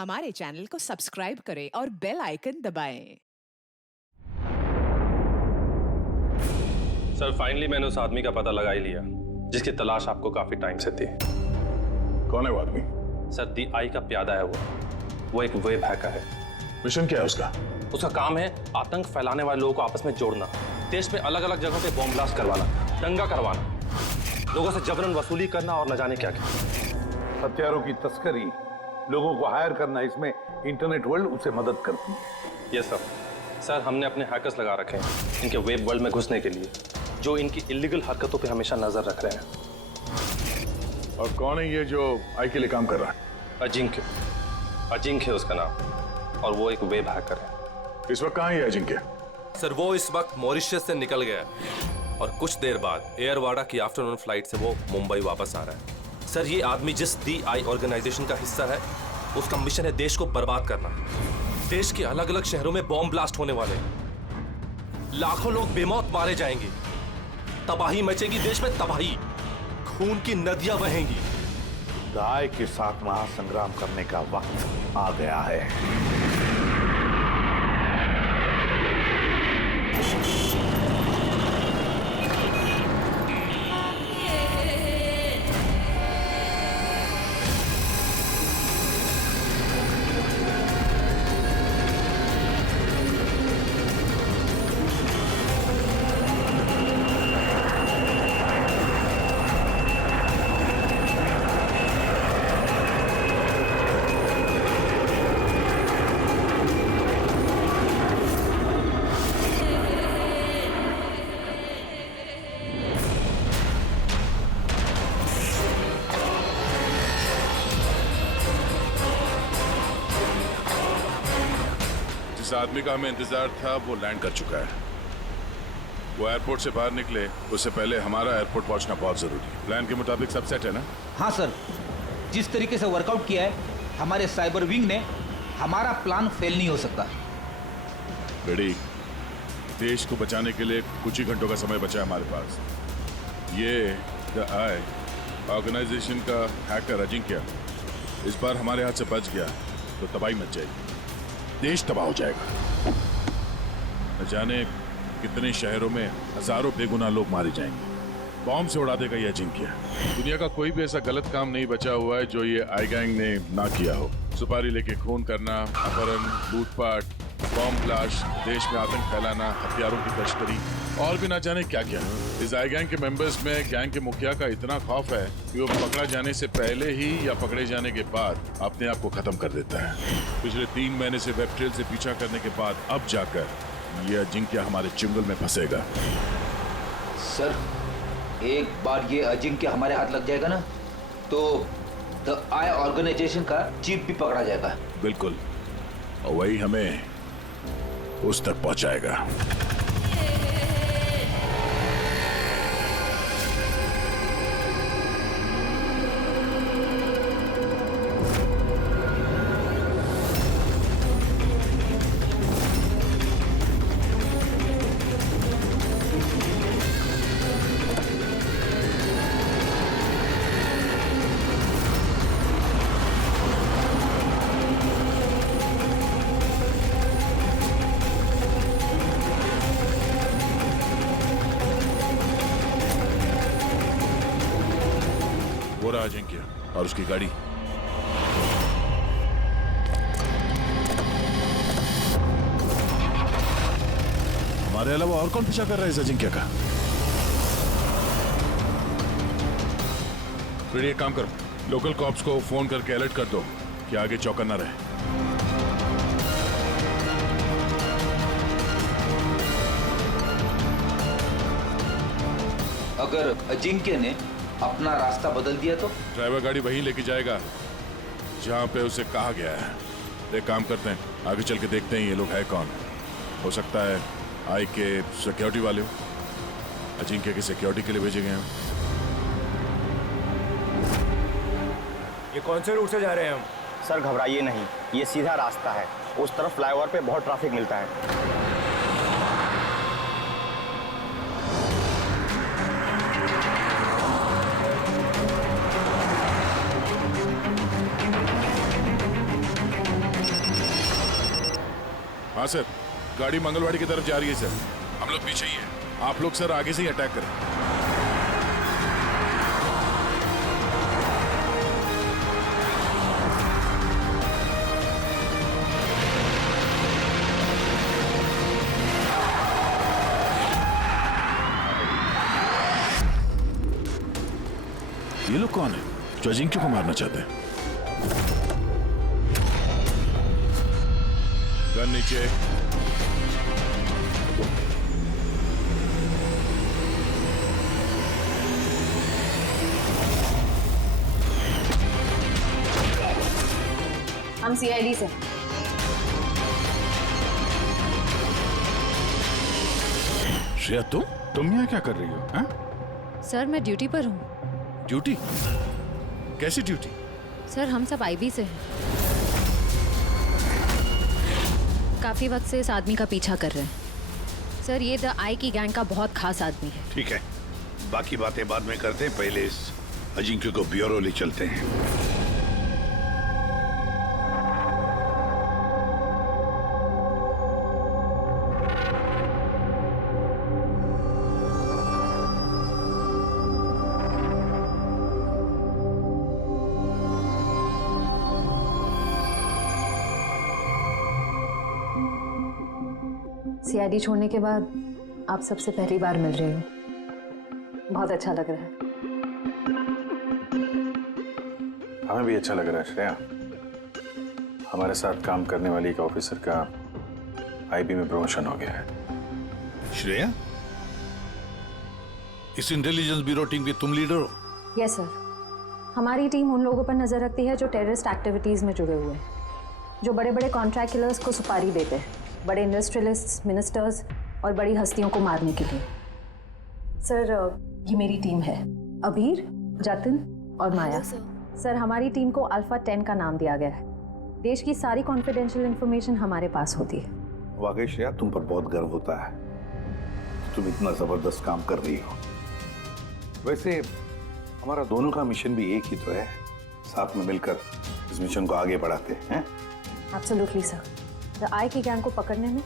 हमारे चैनल को सब्सक्राइब करें और बेल आइकन दबाएं। सर फाइनली मैंने उस आदमी का पता लगा ही लिया जिसकी तलाश आपको काफी टाइम से थी। कौन है वो आदमी? सर दी आई का प्यादा है वो एक वेब हैकर है। मिशन क्या है उसका? उसका काम है आतंक फैलाने वाले लोगों को आपस में जोड़ना, देश में अलग अलग जगहों पे बॉम्ब ब्लास्ट करवाना, दंगा करवाना, लोगों से जबरन वसूली करना और न जाने क्या क्या। हथियारों की तस्करी, लोगों को हायर करना, इसमें इंटरनेट वर्ल्ड उसे मदद करती है। यस सर हमने अपने हैकर्स लगा रखे हैं इनके वेब वर्ल्ड में घुसने के लिए, जो इनकी इलीगल हरकतों पे हमेशा नजर रख रहे हैं। और कौन है ये जो आई के लिए काम कर रहा है? अजिंक्य है उसका नाम, और वो एक वेब हैकर है। इस वक्त कहाँ है अजिंक्य? सर वो इस वक्त मॉरिशस से निकल गया है और कुछ देर बाद एयरवाडा की आफ्टरनून फ्लाइट से वो मुंबई वापस आ रहा है। सर ये आदमी जिस दी आई ऑर्गेनाइजेशन का हिस्सा है, उसका मिशन है देश को बर्बाद करना। देश के अलग अलग शहरों में बॉम्ब ब्लास्ट होने वाले, लाखों लोग बेमौत मारे जाएंगे, तबाही मचेगी, देश में तबाही, खून की नदियां बहेंगी। दाई के साथ महासंग्राम करने का वक्त आ गया है। जिस आदमी का हमें इंतजार था वो लैंड कर चुका है। वो एयरपोर्ट से बाहर निकले उससे पहले हमारा एयरपोर्ट पहुंचना बहुत जरूरी है। प्लान के मुताबिक सब सेट है ना? हाँ सर, जिस तरीके से वर्कआउट किया है हमारे साइबर विंग ने, हमारा प्लान फेल नहीं हो सकता। बेड़ी, देश को बचाने के लिए कुछ ही घंटों का समय बचा है हमारे पास। ये द आई ऑर्गेनाइजेशन का हैकर अजिंक्य इस बार हमारे हाथ से बच गया तो तबाही मच जाएगी, देश तबाह हो जाएगा। न जाने कितने शहरों में हजारों बेगुनाह लोग मारे जाएंगे। बॉम्ब से उड़ा देगा ये अजिंक्य। दुनिया का कोई भी ऐसा गलत काम नहीं बचा हुआ है जो ये आई गैंग ने ना किया हो। सुपारी लेके खून करना, अपहरण, लूटपाट, बॉम्ब ब्लास्ट, देश में आतंक फैलाना, हथियारों की तस्करी और भी ना जाने क्या क्या। इस आई गैंग के मेंबर्स में गैंग के मुखिया का इतना खौफ है कि वो पकड़ा जाने से पहले ही या पकड़े जाने के बाद अपने आप को खत्म कर देता है। पिछले 3 महीने से वेब ट्रेल से पीछा करने के बाद अब जाकर ये अजिंक्य हमारे चुंगल में फंसेगा। सर एक बार ये अजिंक्य हमारे हाथ लग जाएगा ना, तो द आई ऑर्गेनाइजेशन का चीफ भी पकड़ा जाएगा। बिल्कुल, और वही हमें उस तक पहुंचाएगा। वो रहा अजिंक्य और उसकी गाड़ी। हमारे अलावा और कौन पीछा कर रहा है इस अजिंक्य का? फिर एक काम करो, लोकल कॉप्स को फोन करके अलर्ट कर दो कि आगे चौकन्ना रहे। अगर अजिंक्य ने अपना रास्ता बदल दिया तो? ड्राइवर गाड़ी वहीं लेके जाएगा जहां पे उसे कहा गया है। एक काम करते हैं, आगे चल के देखते हैं ये लोग है कौन। हो सकता है आई के सिक्योरिटी वाले हो, अजिंक्य की सिक्योरिटी के लिए भेजे गए हैं। ये कौन से रूट से जा रहे हैं हम? सर घबराइए नहीं, ये सीधा रास्ता है। उस तरफ फ्लाईओवर पे बहुत ट्रैफिक मिलता है। हाँ सर, गाड़ी मंगलवाड़ी की तरफ जा रही है सर। हम लोग पीछे ही हैं। आप लोग सर आगे से ही अटैक करें। ये लोग कौन है जो अजिंक्य को मारना चाहते हैं? गन नीचे। हम सीआईडी से। श्रेया, तुम यहाँ क्या कर रही हो? हाँ? सर मैं ड्यूटी पर हूँ। ड्यूटी? कैसी ड्यूटी? सर हम सब आईबी से हैं। काफी वक्त से इस आदमी का पीछा कर रहे हैं। सर ये द आई की गैंग का बहुत खास आदमी है। ठीक है, बाकी बातें बाद में करते हैं, पहले इस अजिंक्य को ब्यूरो ले चलते हैं। सीआईडी छोड़ने के बाद आप सबसे पहली बार मिल रही हूँ, बहुत अच्छा लग रहा है। हमें भी अच्छा लग रहा है श्रेया। हमारे साथ काम करने वाली एक ऑफिसर का आईबी में प्रमोशन हो गया है। श्रेया, इस इंटेलिजेंस ब्यूरो टीम की तुम लीडर हो? यस सर, हमारी टीम उन लोगों पर नजर रखती है जो टेररिस्ट एक्टिविटीज में जुड़े हुए हैं, जो बड़े बड़े कॉन्ट्रैक्ट किलर्स को सुपारी देते हैं, बड़े इंडस्ट्रियलिस्ट्स, मिनिस्टर्स और बड़ी हस्तियों को मारने के लिए। सर ये मेरी टीम है, अबीर, जतिन और माया। सर हमारी टीम को अल्फा 10 का नाम दिया गया है। देश की सारी कॉन्फिडेंशियल इंफॉर्मेशन हमारे पास होती है। वाकई श्रेया, तुम पर बहुत गर्व होता है, तुम इतना जबरदस्त काम कर रही हो। वैसे हमारा दोनों का मिशन भी एक ही तो है, साथ में मिलकर इस मिशन को आगे बढ़ाते हैं। एब्सोल्युटली सर, द आई की गैंग को पकड़ने में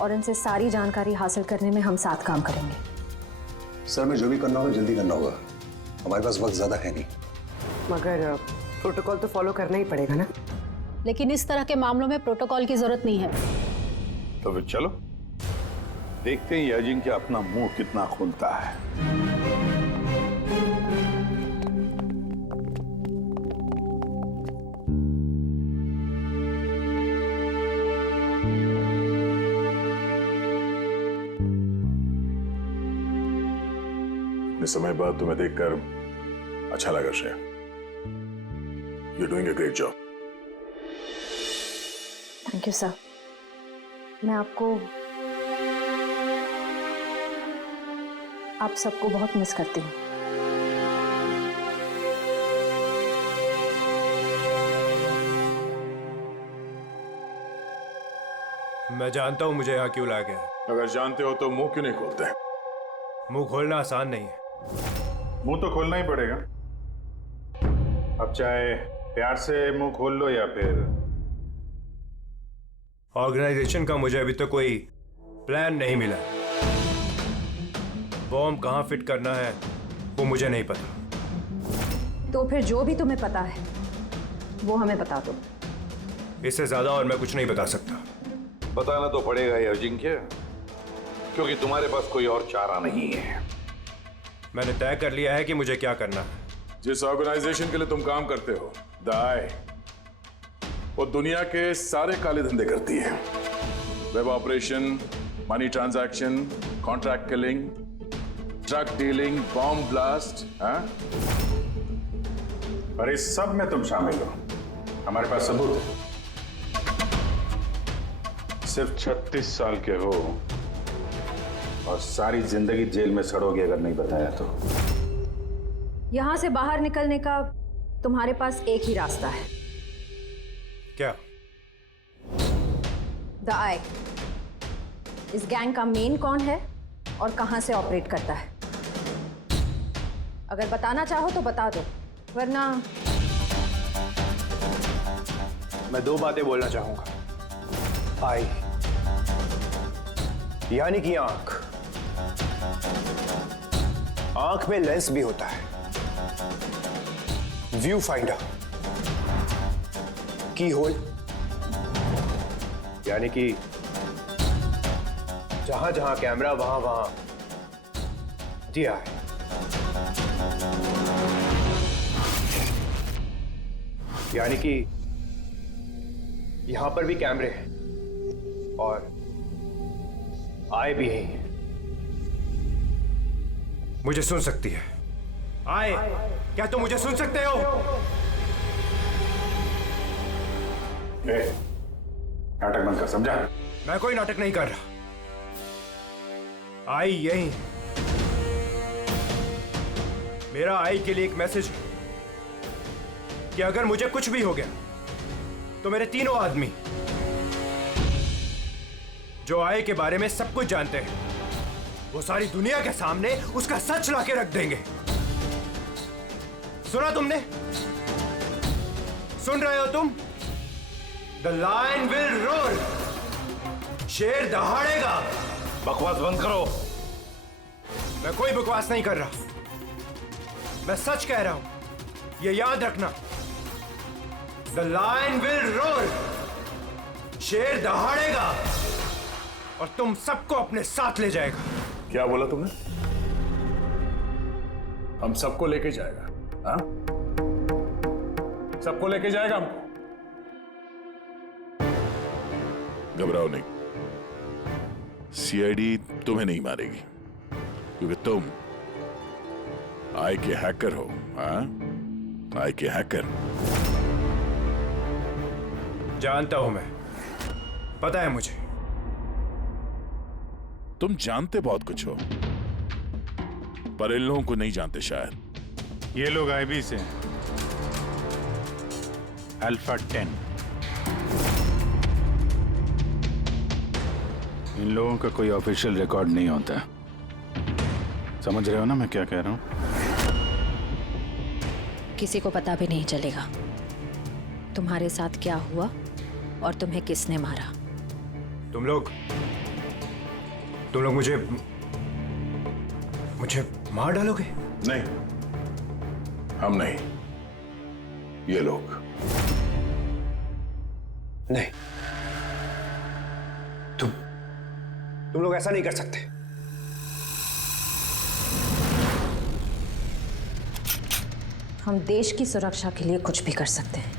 और इनसे सारी जानकारी हासिल करने में हम साथ काम करेंगे। सर मैं जो भी करना होगा जल्दी करना होगा, हमारे पास वक्त ज्यादा है नहीं। मगर प्रोटोकॉल तो फॉलो करना ही पड़ेगा ना। लेकिन इस तरह के मामलों में प्रोटोकॉल की जरूरत नहीं है। तो फिर चलो देखते हैं ये अजिंक्य अपना मुंह कितना खोलता है। समय बाद तुम्हें देखकर अच्छा लगा Shreya. You're doing a great job. Thank you sir. मैं आप सबको बहुत मिस करती हूँ। मैं जानता हूँ मुझे यहाँ क्यों लाया गया। अगर जानते हो तो मुंह क्यों नहीं खोलते? मुंह खोलना आसान नहीं है। मुंह तो खोलना ही पड़ेगा, अब चाहे प्यार से मुंह खोल लो या फिर। ऑर्गेनाइजेशन का मुझे अभी तक कोई प्लान नहीं मिला। बॉम्ब कहाँ फिट करना है वो मुझे नहीं पता। तो फिर जो भी तुम्हें पता है वो हमें बता दो। इससे ज्यादा और मैं कुछ नहीं बता सकता। बताना तो पड़ेगा ये अजिंक्य, क्योंकि तुम्हारे पास कोई और चारा नहीं है। मैंने तय कर लिया है कि मुझे क्या करना है। जिस ऑर्गेनाइजेशन के लिए तुम काम करते हो, द आई, वो दुनिया के सारे काले धंधे करती है। Web operation, money transaction, contract killing, drug dealing, bomb blast. पर इस सब में तुम शामिल हो, हमारे पास सबूत है। सिर्फ 36 साल के हो और सारी जिंदगी जेल में सड़ोगे अगर नहीं बताया तो। यहां से बाहर निकलने का तुम्हारे पास एक ही रास्ता है। क्या? द आई। इस गैंग का मेन कौन है और कहां से ऑपरेट करता है? अगर बताना चाहो तो बता दो, वरना। मैं 2 बातें बोलना चाहूंगा। आई यानी कि आंख में लेंस भी होता है, व्यू फाइंडर, की होल, यानी कि जहां जहां कैमरा वहां वहां दिया है। यानी कि यहां पर भी कैमरे हैं और आए भी हैं। मुझे सुन सकती है? आए, क्या तुम मुझे सुन सकते हो? नाटक बंद कर, समझा? मैं कोई नाटक नहीं कर रहा। आई यही है। मेरा आई के लिए एक मैसेज है कि अगर मुझे कुछ भी हो गया तो मेरे तीनों आदमी जो आई के बारे में सब कुछ जानते हैं, वो सारी दुनिया के सामने उसका सच लाके रख देंगे। सुना तुमने? सुन रहे हो तुम? द लायन विल रोर, शेर दहाड़ेगा। बकवास बंद करो। मैं कोई बकवास नहीं कर रहा, मैं सच कह रहा हूं, ये याद रखना। द लायन विल रोर, शेर दहाड़ेगा और तुम सबको अपने साथ ले जाएगा। क्या बोला तुमने? हम सबको लेके जाएगा? हाँ, सबको लेके जाएगा हमको। घबराओ नहीं, सीआईडी तुम्हें नहीं मारेगी क्योंकि तुम आई के हैकर हो। हाँ, आई के हैकर। जानता हूं मैं, पता है मुझे। तुम जानते बहुत कुछ हो, पर इन लोगों को नहीं जानते शायद। ये लोग आईबी से हैं, अल्फा 10। इन लोगों का कोई ऑफिशियल रिकॉर्ड नहीं होता। समझ रहे हो ना मैं क्या कह रहा हूं? किसी को पता भी नहीं चलेगा तुम्हारे साथ क्या हुआ और तुम्हें किसने मारा। तुम लोग मुझे मार डालोगे? नहीं, हम नहीं, ये लोग। नहीं, तुम लोग ऐसा नहीं कर सकते। हम देश की सुरक्षा के लिए कुछ भी कर सकते हैं।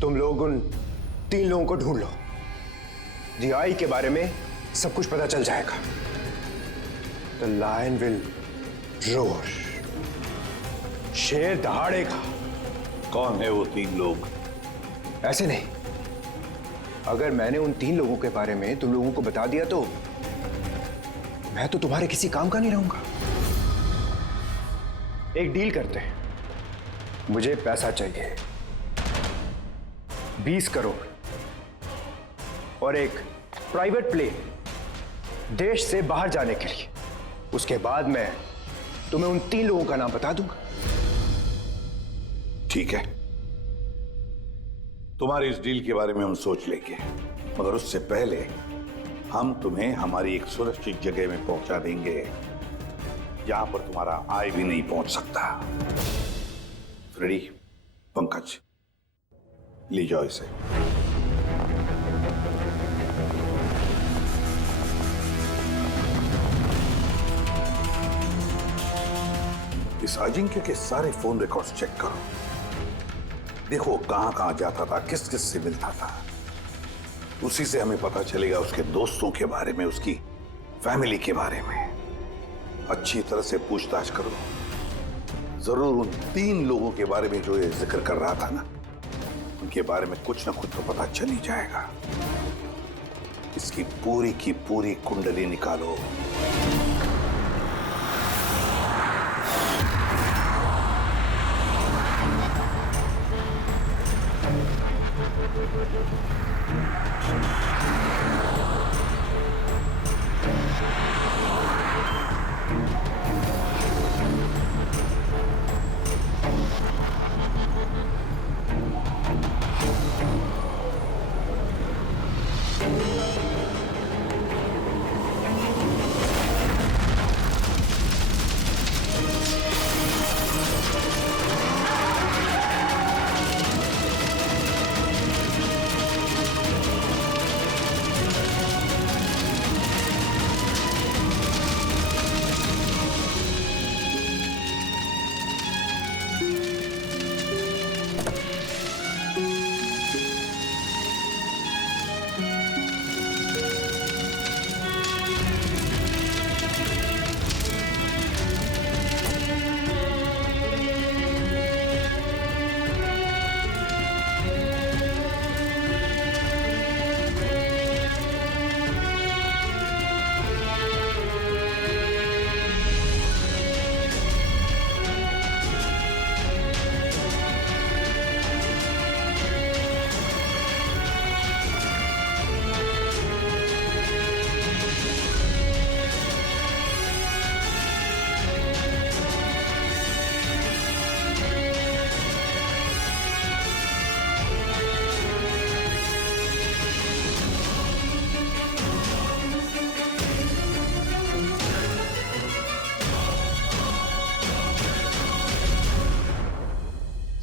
तुम लोग उन 3 लोगों को ढूंढ लो। जीआई के बारे में सब कुछ पता चल जाएगा। द लायन विल रोर, शेर दहाड़ेगा। कौन है वो 3 लोग? ऐसे नहीं, अगर मैंने उन 3 लोगों के बारे में तुम लोगों को बता दिया तो मैं तो तुम्हारे किसी काम का नहीं रहूंगा। एक डील करते हैं, मुझे पैसा चाहिए 20 करोड़ और एक प्राइवेट प्लेन देश से बाहर जाने के लिए। उसके बाद मैं तुम्हें उन 3 लोगों का नाम बता दूंगा। ठीक है, तुम्हारी इस डील के बारे में हम सोच लेंगे, मगर उससे पहले हम तुम्हें हमारी एक सुरक्षित जगह में पहुंचा देंगे जहां पर तुम्हारा आई भी नहीं पहुंच सकता। फ्रेडी, पंकज, ले जाओ इसे। इस अजिंक्य के सारे फोन रिकॉर्ड्स चेक करो, देखो कहां कहां जाता था, किस किस से मिलता था। उसी से हमें पता चलेगा उसके दोस्तों के बारे में, उसकी फैमिली के बारे में। अच्छी तरह से पूछताछ करो, जरूर उन 3 लोगों के बारे में जो ये जिक्र कर रहा था ना, उनके बारे में कुछ ना कुछ तो पता चल ही जाएगा। इसकी पूरी की पूरी कुंडली निकालो।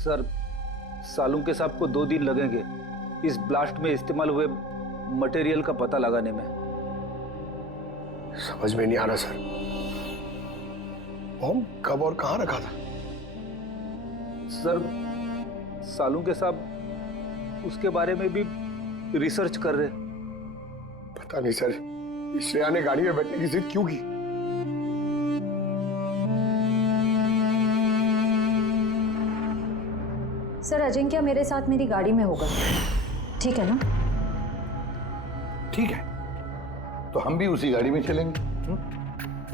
सर, सालुंके साहब को 2 दिन लगेंगे इस ब्लास्ट में इस्तेमाल हुए मटेरियल का पता लगाने में। समझ में नहीं आ रहा सर, बॉम्ब कब और कहां रखा था? सर, सालुंके साहब उसके बारे में भी रिसर्च कर रहे। पता नहीं सर, श्रेया ने गाड़ी में बैठने की जिद क्यों की? सर, अजिंक्य मेरे साथ मेरी गाड़ी में होगा, ठीक है ना? ठीक है, तो हम भी उसी गाड़ी में चलेंगे।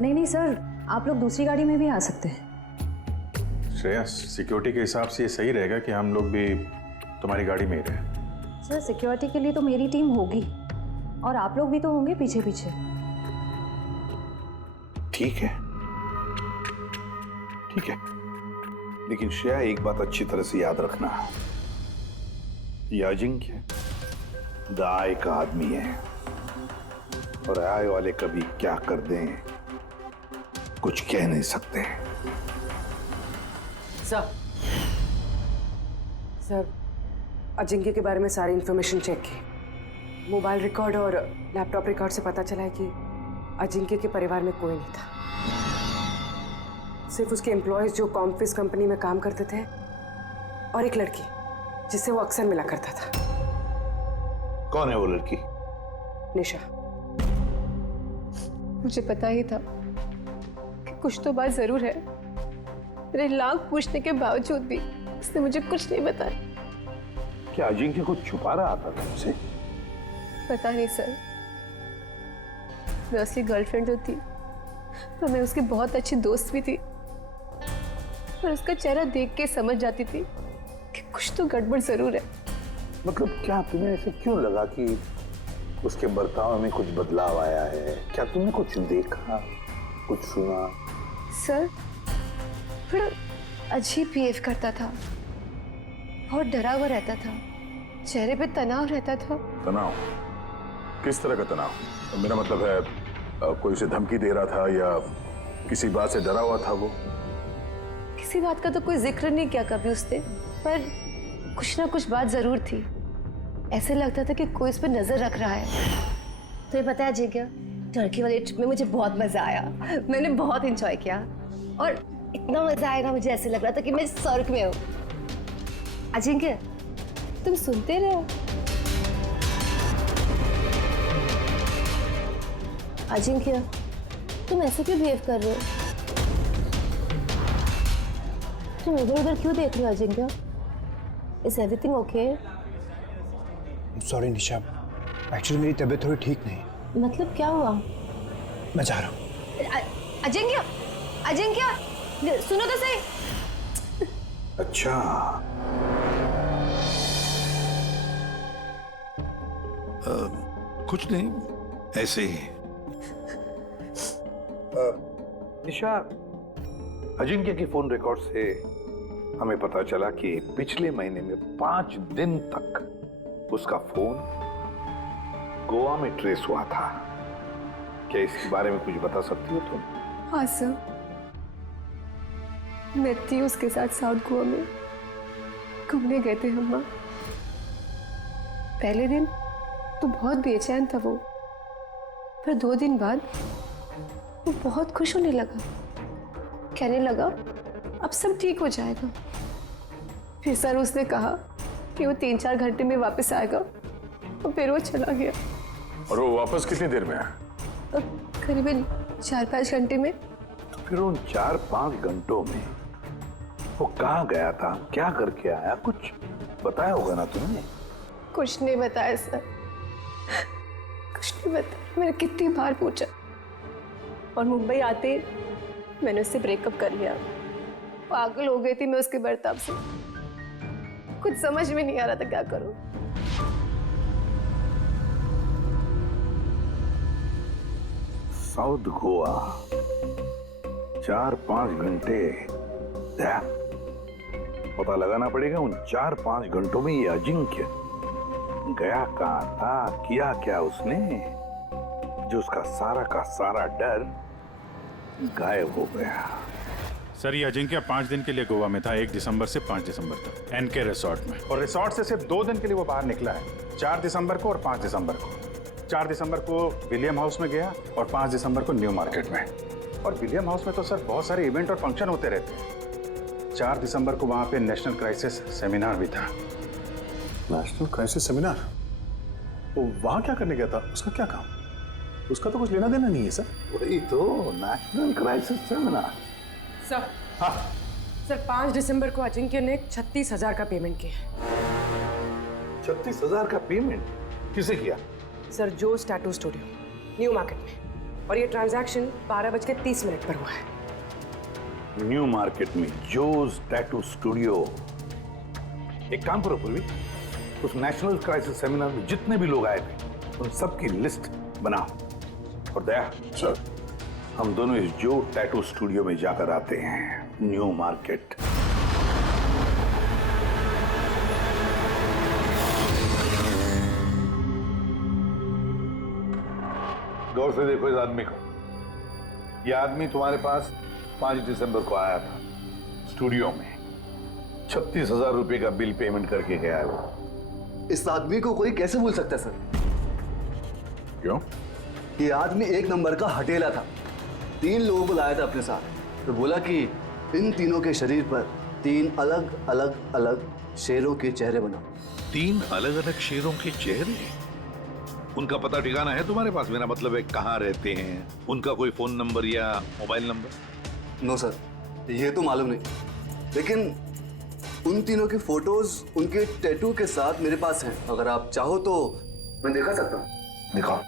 नहीं सर, आप लोग दूसरी गाड़ी में भी आ सकते हैं। श्रेया, सिक्योरिटी के हिसाब से ये सही रहेगा कि हम लोग भी तुम्हारी गाड़ी में ही रहें। सर, सिक्योरिटी के लिए तो मेरी टीम होगी और आप लोग भी तो होंगे पीछे पीछे। ठीक है, ठीक है, लेकिन श्रेया एक बात अच्छी तरह से याद रखना, ये अजिंक्य द आई का आदमी है और आई वाले कभी क्या कर दें कुछ कह नहीं सकते। सर, अजिंक्य के बारे में सारी इंफॉर्मेशन चेक की। मोबाइल रिकॉर्ड और लैपटॉप रिकॉर्ड से पता चला है कि अजिंक्य के परिवार में कोई नहीं था। सिर्फ उसके एम्प्लॉयज जो कॉम्फिस कंपनी में काम करते थे और एक लड़की जिससे वो अक्सर मिला करता था। कौन है वो लड़की? निशा। मुझे पता ही था कि कुछ तो बात जरूर है। मेरे लाख पूछने के बावजूद भी उसने मुझे कुछ नहीं बताया। क्या अजिंक्य को छुपा रहा था तुमसे? पता नहीं सर, मैं उसकी गर्लफ्रेंड तो थी, तो मैं उसकी बहुत अच्छी दोस्त भी थी, और उसका चेहरा देख के समझ जाती थी कि कुछ तो गड़बड़ जरूर है। मतलब क्या तुम्हें ऐसे क्यों लगा कि उसके बर्ताव में कुछ बदलाव आया है? क्या तुमने कुछ देखा, कुछ सुना? सर, थोड़ा अजीब बिहेव करता था, बहुत डरा हुआ रहता था, चेहरे पे तनाव रहता था। तनाव? किस तरह का तनाव? तो मेरा मतलब है कोई उसे धमकी दे रहा था या किसी बात से डरा हुआ था वो? किसी बात का तो कोई जिक्र नहीं किया कभी उसने, पर कुछ ना कुछ बात जरूर थी। ऐसे लगता था कि कोई उस पर नजर रख रहा है। तुम्हें पता है अजिंक्य, टर्की वाली ट्रिप में मुझे बहुत मजा आया। मैंने बहुत एंजॉय किया और इतना मजा आया ना, मुझे ऐसे लग रहा था कि मैं स्वर्ग में हूँ। अजिंक्य, तुम सुनते रहो। अजिंक्य, तुम ऐसे क्यों बिहेव कर रहे हो? तुम इधर उधर क्यों देख रहे हो Ajinkya? Is everything okay? Sorry Nisha, actually मेरी तबीयत थोड़ी ठीक नहीं। मतलब क्या हुआ? मैं जा रहा हूँ। अजिंक्य, अजिंक्य, सुनो तो सही। अच्छा, कुछ नहीं, ऐसे ही। निशा, अजिंक्य की फोन रिकॉर्ड से हमें पता चला कि पिछले महीने में 5 दिन तक उसका फोन गोवा में ट्रेस हुआ था। क्या इसके बारे में कुछ बता सकती हो तुम? हाँ सर, मैं थी उसके साथ साउथ गोवा में, घूमने गए थे हम। पहले दिन तो बहुत बेचैन था वो, पर 2 दिन बाद वो बहुत खुश होने लगा, कहने लगा अब सब ठीक हो जाएगा। फिर सर उसने कहा कि वो 3-4 घंटे में वापस आएगा, और फिर वो चला गया। और वो वापस कितनी देर में आया? करीबन 4-5 घंटे में। तो फिर उन 4-5 घंटों में वो कहाँ गया था, क्या करके आया, कुछ बताया होगा ना तुमने? कुछ नहीं बताया सर, कुछ नहीं बताया। मैंने कितनी बार पूछा, और मुंबई आते मैंने उससे ब्रेकअप कर लिया। पागल हो गई थी मैं उसके बर्ताव से, कुछ समझ में नहीं आ रहा था क्या करूं। साउथ गोवा 4-5 घंटे, पता लगाना पड़ेगा उन 4-5 घंटों में ये अजिंक्य गया कहाँ था, किया क्या उसने, जो उसका सारा का सारा डर गायब हो गया। सर ये अजिंक्य 5 दिन के लिए गोवा में था, 1 दिसंबर से 5 दिसंबर तक एनके रिसोर्ट में। और रिसोर्ट से सिर्फ 2 दिन के लिए वो बाहर निकला है, 4 दिसंबर को और 5 दिसंबर को। 4 दिसंबर को विलियम हाउस में गया और 5 दिसंबर को न्यू मार्केट में। और विलियम हाउस में तो सर बहुत सारे इवेंट और फंक्शन होते रहते हैं। 4 दिसंबर को वहाँ पे नेशनल क्राइसिस सेमिनार भी था। National crisis seminar? वो वहाँ क्या करने गया था? उसका क्या काम? उसका तो कुछ लेना देना नहीं है सर। वही तो नेशनल क्राइसिस सेमिनार। सर हाँ सर 5 दिसंबर को अजिंक्य ने 36,000 का पेमेंट किया। 36,000 का पेमेंट किसे किया? सर जोस टैटू स्टूडियो न्यू मार्केट में, और ये ट्रांजैक्शन 12:30 पर हुआ है। न्यू मार्केट में जोस टैटू स्टूडियो। एक काम करो पूर्वी, उस नेशनल क्राइसिस सेमिनार में जितने भी लोग आए थे उन सबकी लिस्ट बनाओ। और दया सर, हम दोनों इस जो टैटू स्टूडियो में जाकर आते हैं, न्यू मार्केट। गौर से देखो इस आदमी को। यह आदमी तुम्हारे पास 5 दिसंबर को आया था स्टूडियो में, 36,000 रुपए का बिल पेमेंट करके गया है वो। इस आदमी को कोई कैसे भूल सकता है सर? क्यों? ये आदमी 1 नंबर का हटेला था। 3 लोगों को लाया था अपने साथ, तो बोला कि इन तीनों के शरीर पर 3 अलग अलग अलग शेरों के चेहरे बनाओ। 3 अलग अलग शेरों के चेहरे? उनका पता ठिकाना है तुम्हारे पास? मेरा मतलब है कहाँ रहते हैं, उनका कोई फोन नंबर या मोबाइल नंबर? नो सर, ये तो मालूम नहीं, लेकिन उन तीनों की फोटोज उनके टैटू के साथ मेरे पास हैं। अगर आप चाहो तो मैं दिखा सकता हूँ। दिखाओ,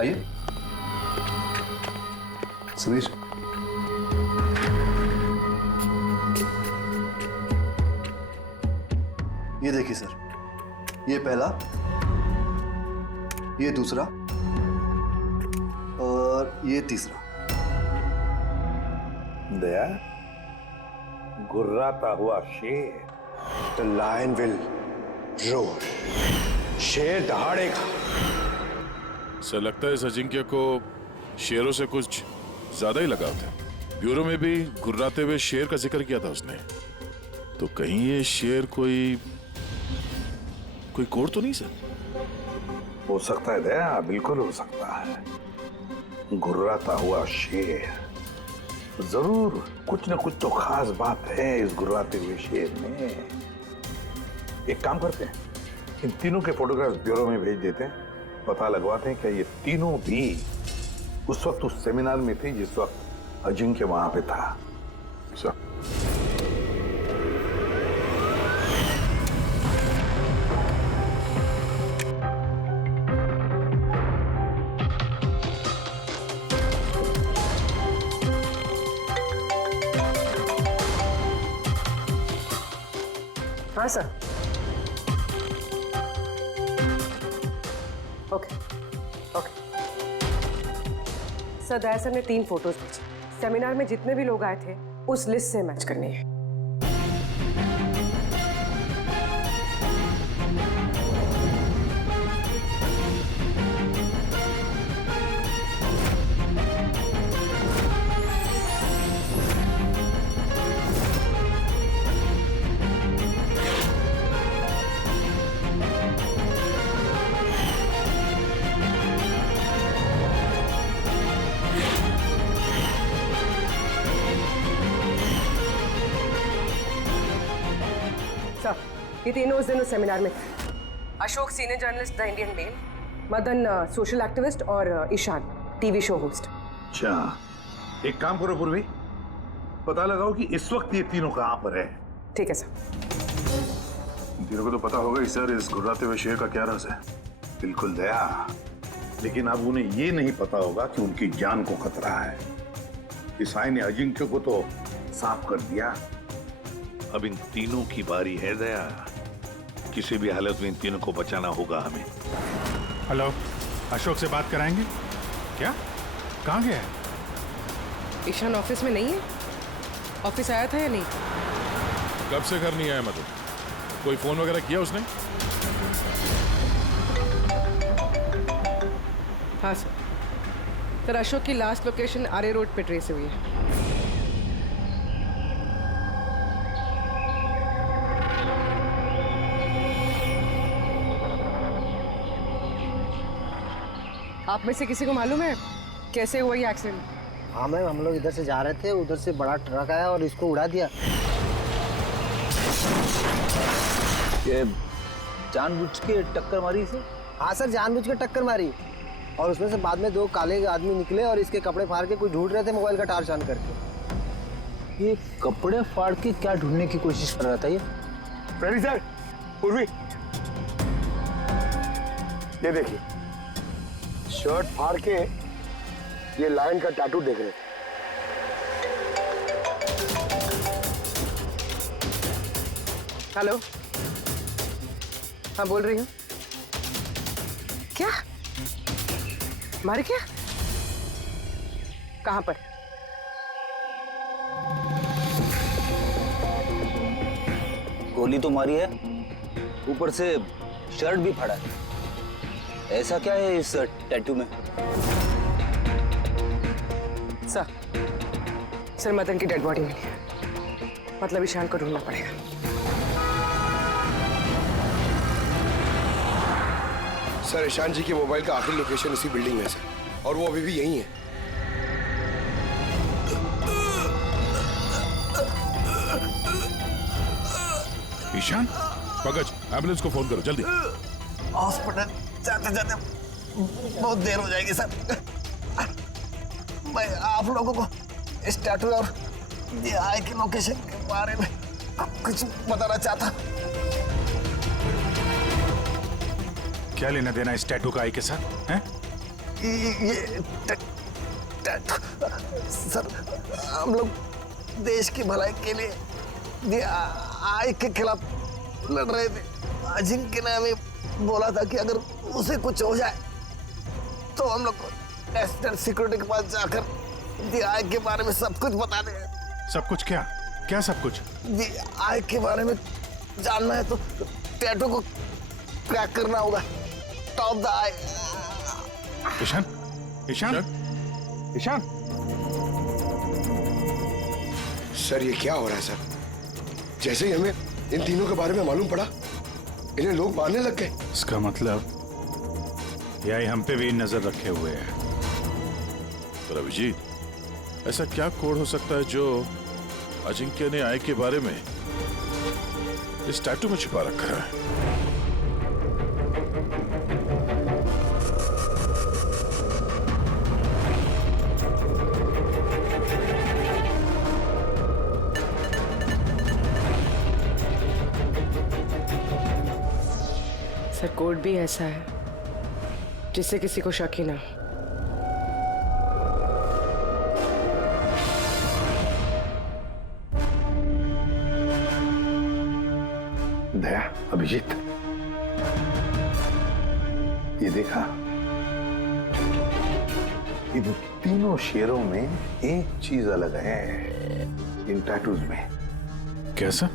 आइए। समीर, ये देखिए सर, ये पहला, ये दूसरा और ये तीसरा। दया, गुर्राता हुआ शेर। The lion will roar. शेर दहाड़ेगा। सर लगता है इस अजिंक्य को शेरों से कुछ ज्यादा ही लगाव था। ब्यूरो में भी गुर्राते हुए शेर का जिक्र किया था उसने। तो कहीं ये शेर कोई कोड तो नहीं सर? हो सकता है दया, बिल्कुल हो सकता है। गुर्राता हुआ शेर, जरूर कुछ न कुछ तो खास बात है इस गुर्राते हुए शेर में। एक काम करते हैं, इन तीनों के फोटोग्राफ्स ब्यूरो में भेज देते हैं, पता लगवाते हैं क्या ये तीनों भी उस वक्त उस सेमिनार में थे जिस वक्त अजिंक्य वहां पे था। सर हाँ सर। ओके ओके सर, दया सर ने 3 फोटोज भेजी। सेमिनार में जितने भी लोग आए थे उस लिस्ट से मैच करनी है। ये तीनों उस दिन उस सेमिनार में थे। Ashok senior journalist the Indian Mail, Madan social activist और ईशान टीवी शो होस्ट। अच्छा, एक काम करो पूर्वी, पता लगाओ कि इस वक्त ये तीनों कहाँ पर है। ठीक है सर। तीनों को तो पता होगा ही सर इस गुर्राते हुए शेर का क्या राज है। बिल्कुल दया, लेकिन अब उन्हें ये नहीं पता होगा कि उनकी जान को खतरा है। ईसाई ने अजिंक्य को तो साफ कर दिया, अब इन तीनों की बारी है दया। किसी भी हालत में इन तीनों को बचाना होगा हमें। हेलो, अशोक से बात कराएंगे क्या? कहाँ गया है? ईशान ऑफिस में नहीं है? ऑफिस आया था या नहीं? कब से घर नहीं आया? मतलब कोई फोन वगैरह किया उसने? हाँ सर। सर अशोक की लास्ट लोकेशन आरे रोड पे ट्रेस हुई है। आप में से किसी को मालूम है कैसे हुआ ये एक्सीडेंट? हाँ मैम, हम लोग इधर से जा रहे थे, उधर से बड़ा ट्रक आया और इसको उड़ा दिया। ये जानबूझ के टक्कर मारी इसे? हाँ सर, जानबूझ के टक्कर मारी। और उसमें से बाद में 2 काले आदमी निकले और इसके कपड़े फाड़ के कुछ ढूंढ रहे थे मोबाइल का टार्च ऑन करके। ये कपड़े फाड़ के क्या ढूंढने की कोशिश कर रहा था ये? प्रवीण सर, पूर्वी, ये देखिए, शर्ट फाड़ के ये लायन का टैटू देख रहे थे। हेलो, हाँ बोल रही हूँ। क्या मारे? क्या? कहाँ पर? गोली तो मारी है, ऊपर से शर्ट भी फाड़ा है। ऐसा क्या है इस टैटू में? सर मदन की डेड बॉडी मिली है, मतलब ईशान को ढूंढना पड़ेगा। सर ईशान जी के मोबाइल का आखिरी लोकेशन इसी बिल्डिंग में है सर, और वो अभी भी यहीं है। ईशान, पंकज, एम्बुलेंस को फोन करो जल्दी। हॉस्पिटल जाते जाते बहुत देर हो जाएगी सर। मैं आप लोगों को इस टैटू और ये आई की लोकेशन के बारे में कुछ बताना चाहता। क्या लेना देना इस टैटू का आई के साथ हैं? ये टैटू सर, हम लोग देश की भलाई के लिए ये आई के खिलाफ लड़ रहे थे। अजिंक्य ने हमें बोला था कि अगर उसे कुछ हो जाए तो हम लोग नेशनल सिक्योरिटी के पास जाकर आई के बारे में सब कुछ बता दें। सब कुछ? क्या क्या सब कुछ? आई के बारे में जानना है तो टैटू को क्रैक करना होगा। Top the eye. Ishan, Ishan, Ishan. Sir ये क्या हो रहा है सर? जैसे ही हमें इन तीनों के बारे में मालूम पड़ा, इन्हें लोग मारने लग गए। इसका मतलब यही हम पे भी नजर रखे हुए है। पर अभिजीत, ऐसा क्या कोड हो सकता है जो अजिंक्य ने आई के बारे में इस टैटू में छिपा रखा है? सर कोड भी ऐसा है जिससे किसी को शक ही ना हो। दया, अभिजीत, ये देखा, इन तीनों शेरों में एक चीज अलग है इन टैटूज में। कैसा?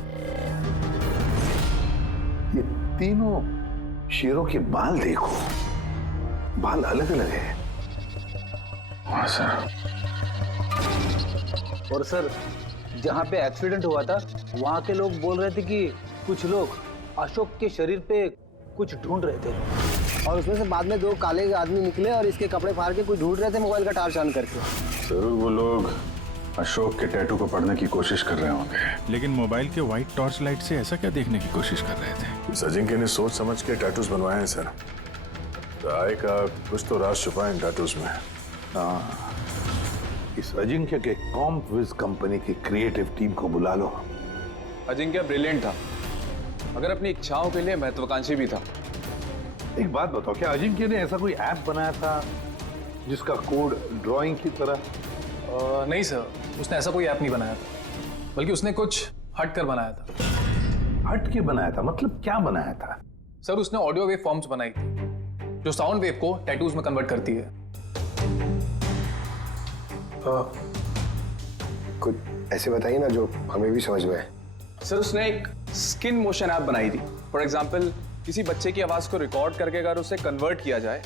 ये तीनों शेरों के बाल देखो, बाल अलग अलग है। हाँ सर। और सर, जहाँ पे एक्सीडेंट हुआ था वहाँ के लोग बोल रहे थे कि कुछ लोग अशोक के शरीर पे कुछ ढूंढ रहे थे। और उसमें से बाद में 2 काले आदमी निकले और इसके कपड़े फाड़ के कुछ ढूंढ रहे थे मोबाइल का टार्च ऑन करके। जरूर वो लोग अशोक के टैटू को पढ़ने की कोशिश कर रहे होंगे। लेकिन मोबाइल के व्हाइट टॉर्च लाइट से ऐसा क्या देखने की कोशिश कर रहे थे? इस अजिंक्य ने सोच समझ के टैटूज बनवाए हैं सर। राय का कुछ तो राज छुपा है इन टैटूज में। हाँ, इस अजिंक्य के कॉम्पविज कंपनी की क्रिएटिव टीम को बुला लो। अजिंक्य ब्रिलियंट था, मगर अपनी इच्छाओं के लिए महत्वाकांक्षी भी था। एक बात बताओ, क्या अजिंक्य ने ऐसा कोई ऐप बनाया था जिसका कोड ड्राइंग की तरह? नहीं सर, उसने ऐसा कोई ऐप नहीं बनाया था, बल्कि उसने कुछ हट कर बनाया था। हट के बनाया था? मतलब क्या बनाया था? सर, उसने ऑडियो वेव फॉर्म्स बनाई थी जो साउंड वेव को टैटूज में कन्वर्ट करती है। कुछ ऐसे बताइए ना जो हमें भी समझ में आए। सर, उसने एक स्किन मोशन ऐप बनाई थी। फॉर एग्जाम्पल, किसी बच्चे की आवाज को रिकॉर्ड करके अगर उसे कन्वर्ट किया जाए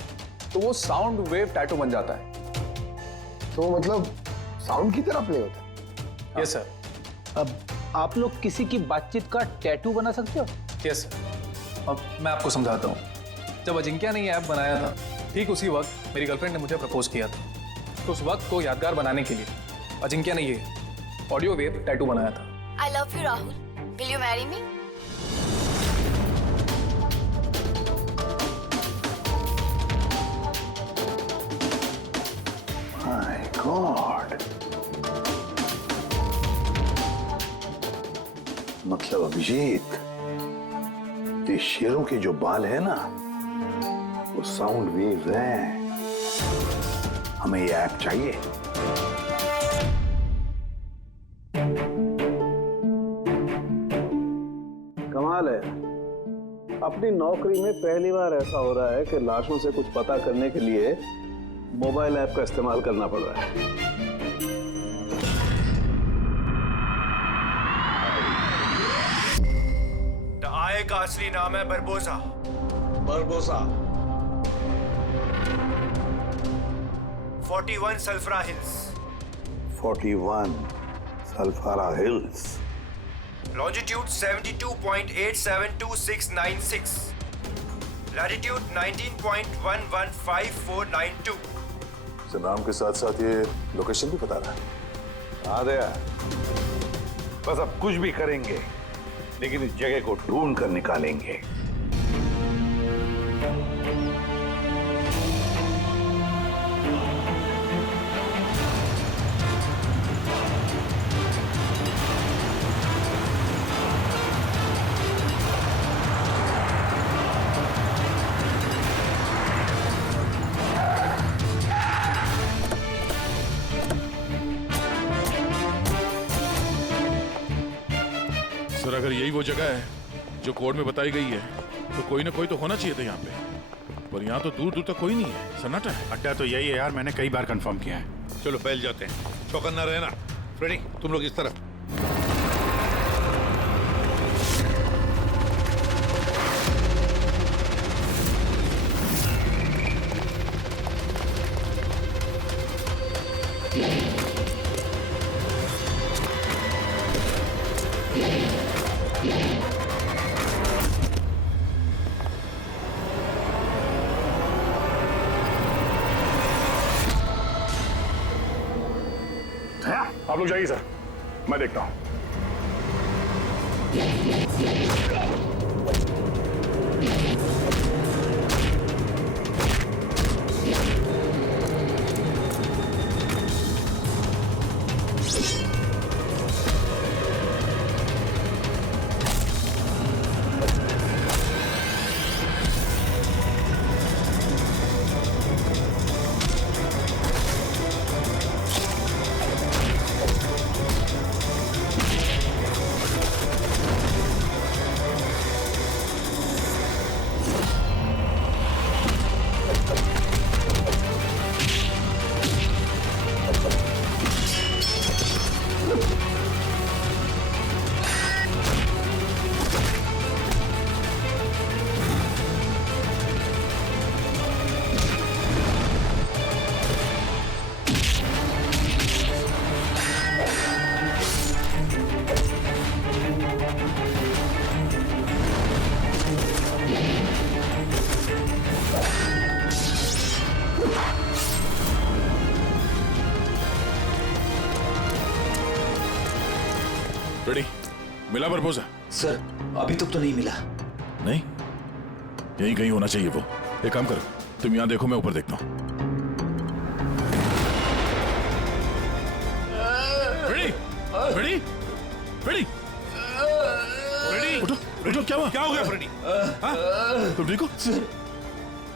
तो वो साउंड वेव टैटू बन जाता है। तो मतलब साउंड की तरह प्ले होता है? Yes sir. अब आप लोग किसी की बातचीत का टैटू बना सकते हो? Yes sir. अब मैं आपको समझाता हूँ। जब अजिंक्य ने ये ऐप बनाया था, ठीक उसी वक्त मेरी गर्लफ्रेंड ने मुझे प्रपोज किया था, तो उस वक्त को यादगार बनाने के लिए अजिंक्य ने ये ऑडियो वेव टैटू बनाया था। I love you, Rahul. Will you marry me? My God. मतलब अभिजीत, ये शेरों के जो बाल है ना, वो साउंड वेव्स हैं। हमें ये ऐप चाहिए। कमाल है, अपनी नौकरी में पहली बार ऐसा हो रहा है कि लाशों से कुछ पता करने के लिए मोबाइल ऐप का इस्तेमाल करना पड़ रहा है। आय का असली नाम है बरबोसा। बरबोसा 41 सल्फरा हिल्स। 41 सल्फारा हिल्स। Longitude 72.872696, latitude 19.115492। सर नाम के साथ साथ ये लोकेशन भी बता रहा है। हाँ दया, बस अब कुछ भी करेंगे लेकिन इस जगह को ढूंढ कर निकालेंगे। सर अगर यही वो जगह है जो कोड में बताई गई है तो कोई ना कोई तो होना चाहिए था यहाँ पे, पर यहाँ तो दूर दूर तक कोई नहीं है, सन्नाटा है। अड्डा तो यही है यार, मैंने कई बार कंफर्म किया है। चलो फैल जाते हैं, चौकन्ना रहना। फ्रेडी तुम लोग इस तरफ। आप लोग जाइए सर, मैं देखता हूं। रेडी? मिला प्रपोजल? सर अभी तक तो नहीं मिला। नहीं, यहीं कहीं होना चाहिए वो। एक काम करो, तुम यहाँ देखो, मैं ऊपर देखता हूँ। रेडी? रेडी? रेडी? रेडी? उठो, उठो, क्या हुआ? क्या हो गया फ्रेडी? तुम ठीक हो? सर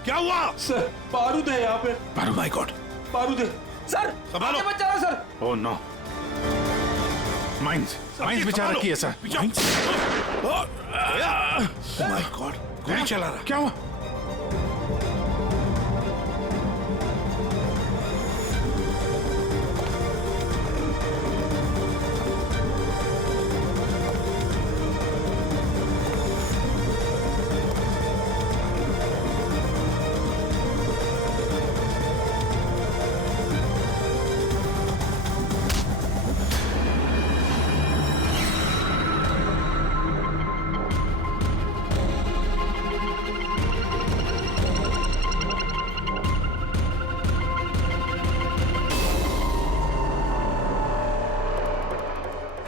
क्या हुआ? सर बारूद है यहाँ पे। बारूद? माय गॉड, बारूद है सर। संभालो। आगे मत जाना सर। ओह नो, माइंस बिचारा रखी है सर। माय गॉड, गोली चला रहा। क्या हुआ?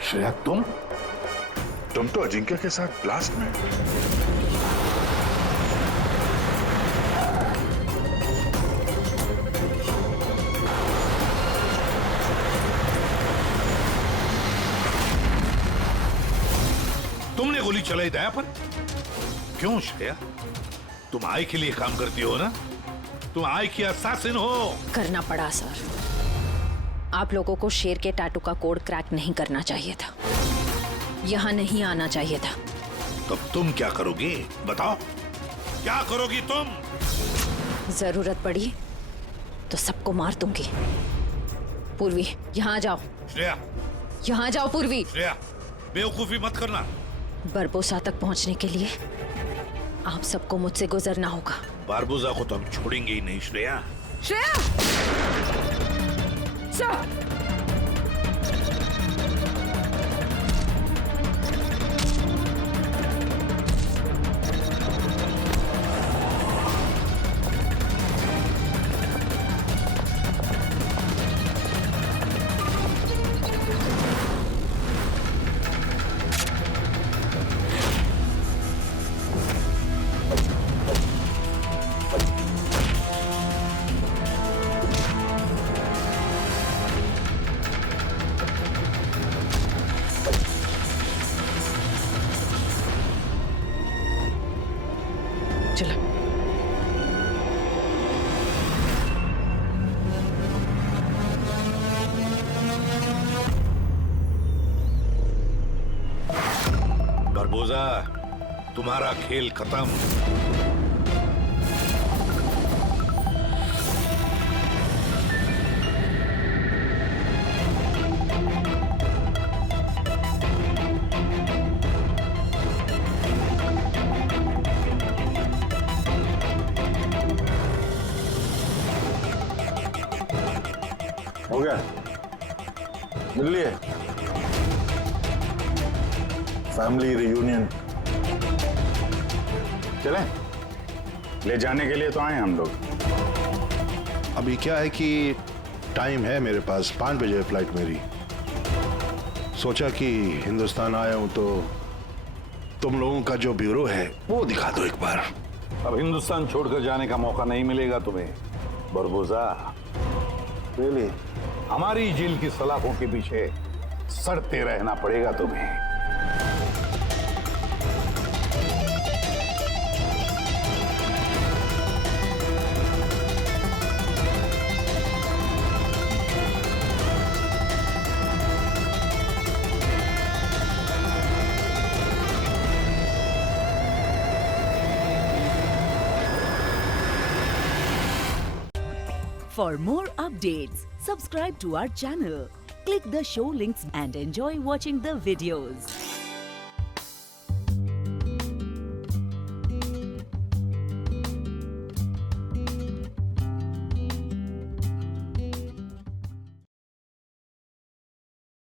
श्रेया तुम तो अजिंक्य के साथ ब्लास्ट में। तुमने गोली चलाई दया पर? क्यों श्रेया? तुम आई के लिए काम करती हो ना? तुम आई की असैसिन हो। करना पड़ा सर। आप लोगों को शेर के टैटू का कोड क्रैक नहीं करना चाहिए था, यहाँ नहीं आना चाहिए था। तब तुम क्या करोगी? बताओ, क्या करोगी तुम? जरूरत पड़ी तो सबको मार दूंगी। पूर्वी, यहाँ आ जाओ। श्रेया, यहाँ आ जाओ पूर्वी। श्रेया, बेवकूफी मत करना। बरबोसा तक पहुंचने के लिए आप सबको मुझसे गुजरना होगा। बारबोसा को तो हम छोड़ेंगे ही नहीं श्रेया। श्रेया! सर! बारबोसा, तुम्हारा खेल खत्म। हो गया? मिल लिए? Family reunion. चलें? ले जाने के लिए तो आए हम लोग। अभी क्या है कि टाइम है मेरे पास, 5 बजे फ्लाइट मेरी। सोचा कि हिंदुस्तान आया हूं तो तुम लोगों का जो ब्यूरो है वो दिखा दो एक बार। अब हिंदुस्तान छोड़कर जाने का मौका नहीं मिलेगा तुम्हें बारबोसा। रियली? हमारी जेल की सलाखों के पीछे सड़ते रहना पड़ेगा तुम्हें। For more updates, subscribe to our channel, click the show links and enjoy watching the videos.